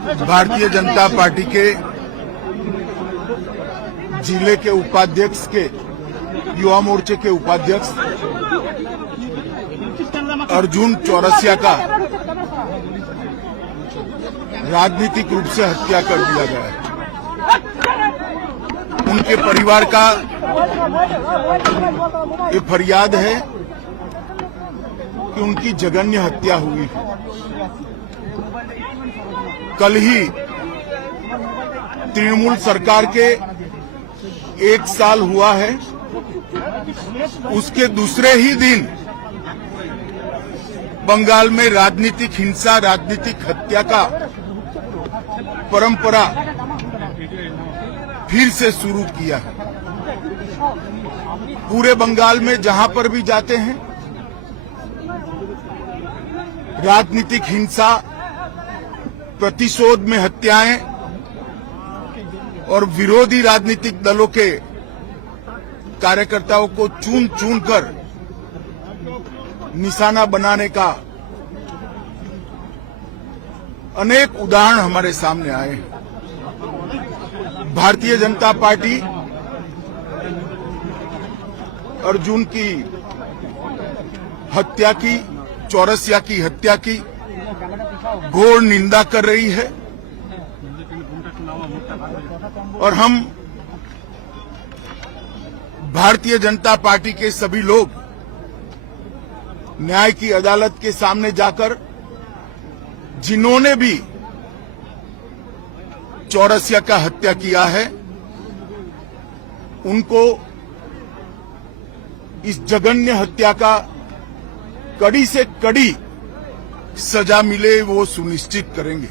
Bharatiya Janata party के जिले के उपाध्यक्ष के युवा मोर्चे के उपाध्यक्ष अर्जुन चौरसिया का राजनीतिक रूप से हत्या कर दिया गया है। उनके परिवार का ये फरियाद है कि उनकी जघन्य हत्या हुई है। कल ही तृणमूल सरकार के 1 साल हुआ है, उसके दूसरे ही दिन बंगाल में राजनीतिक हिंसा, राजनीतिक हत्या का परंपरा फिर से शुरू किया है। पूरे बंगाल में जहां पर भी जाते हैं राजनीतिक हिंसा, प्रतिशोध में हत्याएं और विरोधी राजनीतिक दलों के कार्यकर्ताओं को चुन चुन कर निशाना बनाने का अनेक उदाहरण हमारे सामने आए हैं। भारतीय जनता पार्टी अर्जुन की हत्या की, चौरसिया की हत्या की घोर निंदा कर रही है और हम भारतीय जनता पार्टी के सभी लोग न्याय की अदालत के सामने जाकर जिन्होंने भी चौरसिया का हत्या किया है उनको इस जघन्य हत्या का कड़ी से कड़ी सजा मिले वो सुनिश्चित करेंगे।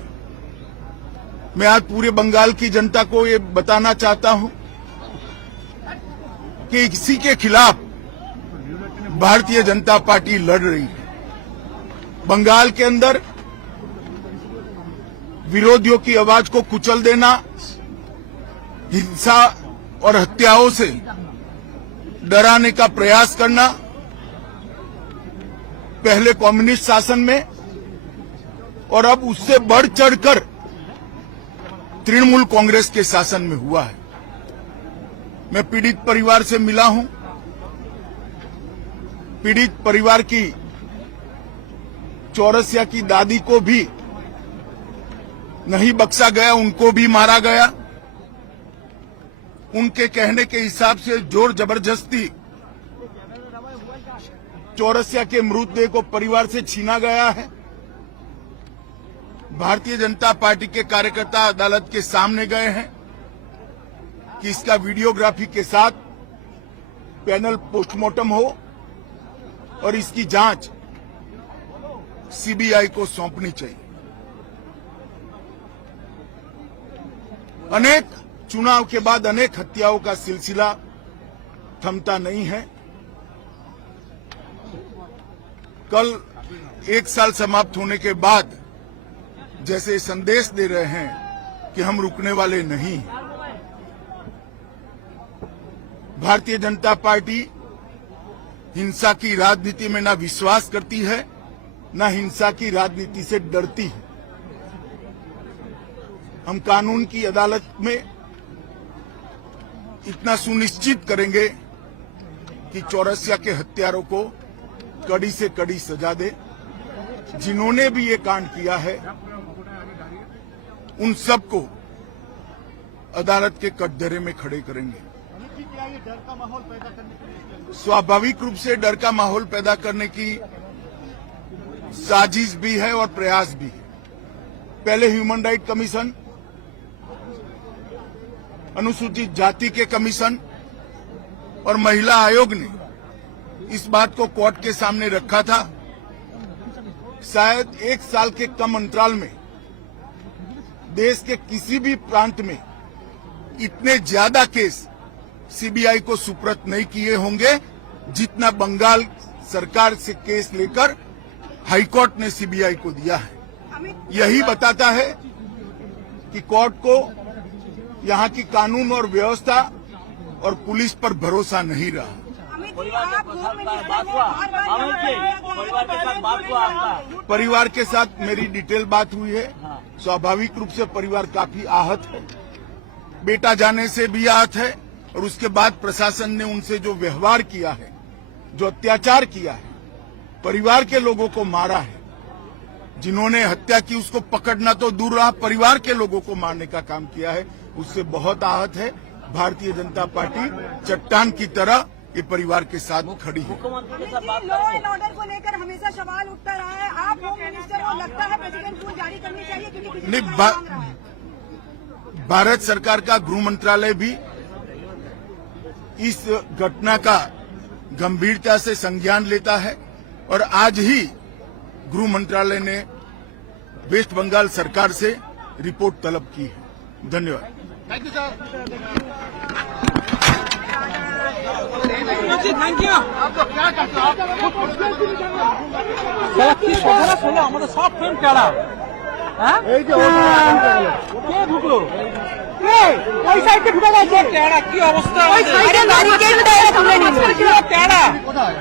मैं आज पूरे बंगाल की जनता को ये बताना चाहता हूं कि इसी के खिलाफ भारतीय जनता पार्टी लड़ रही है। बंगाल के अंदर विरोधियों की आवाज को कुचल देना, हिंसा और हत्याओं से डराने का प्रयास करना पहले कम्युनिस्ट शासन में और अब उससे बढ़ चढ़कर तृणमूल कांग्रेस के शासन में हुआ है। मैं पीड़ित परिवार से मिला हूं। पीड़ित परिवार की चौरसिया की दादी को भी नहीं बख्शा गया, उनको भी मारा गया। उनके कहने के हिसाब से जोर जबरदस्ती चौरसिया के मृतदेह को परिवार से छीना गया है। भारतीय जनता पार्टी के कार्यकर्ता अदालत के सामने गए हैं कि इसका वीडियोग्राफी के साथ पैनल पोस्टमार्टम हो और इसकी जांच सीबीआई को सौंपनी चाहिए। अनेक चुनाव के बाद अनेक हत्याओं का सिलसिला थमता नहीं है। कल 1 साल समाप्त होने के बाद जैसे संदेश दे रहे हैं कि हम रुकने वाले नहीं हैं। भारतीय जनता पार्टी हिंसा की राजनीति में ना विश्वास करती है, ना हिंसा की राजनीति से डरती है। हम कानून की अदालत में इतना सुनिश्चित करेंगे कि चौरसिया के हत्यारों को कड़ी से कड़ी सजा दे। जिन्होंने भी ये कांड किया है उन सबको अदालत के कटघरे में खड़े करेंगे। स्वाभाविक रूप से डर का माहौल पैदा करने की साजिश भी है और प्रयास भी है। पहले ह्यूमन राइट कमीशन, अनुसूचित जाति के कमीशन और महिला आयोग ने इस बात को कोर्ट के सामने रखा था। शायद 1 साल के कम अंतराल में देश के किसी भी प्रांत में इतने ज्यादा केस सीबीआई को सुपुर्द नहीं किए होंगे जितना बंगाल सरकार से केस लेकर हाईकोर्ट ने सीबीआई को दिया है। यही बताता है कि कोर्ट को यहाँ की कानून और व्यवस्था और पुलिस पर भरोसा नहीं रहा। परिवार के साथ मेरी डिटेल बात हुई है। स्वाभाविक रूप से परिवार काफी आहत है। बेटा जाने से भी आहत है और उसके बाद प्रशासन ने उनसे जो व्यवहार किया है, जो अत्याचार किया है, परिवार के लोगों को मारा है, जिन्होंने हत्या की उसको पकड़ना तो दूर रहा, परिवार के लोगों को मारने का काम किया है, उससे बहुत आहत है। भारतीय जनता पार्टी चट्टान की तरह ये परिवार के साथ खड़ी है। लॉ एंड ऑर्डर को लेकर हमेशा सवाल उठता रहा है। आप होम मिनिस्टर हो, लगता है प्रेसिडेंट रूल जारी करनी चाहिए क्योंकि नहीं, भारत सरकार का गृह मंत्रालय भी इस घटना का गंभीरता से संज्ञान लेता है और आज ही गृह मंत्रालय ने वेस्ट बंगाल सरकार से रिपोर्ट तलब की है। धन्यवाद। Thank you sir. Thank you. आप लोग क्या करते हो? আমাদের সব ফ্রেম টেড়া। হ্যাঁ এই যে কে ঢুকলো? কে ওই সাইডে ঢুকে গেছে টেড়া। কি অবস্থা? ওই সাইডে ব্যারিকেড টেড়া তুলে নিল। টেড়া কোথায়?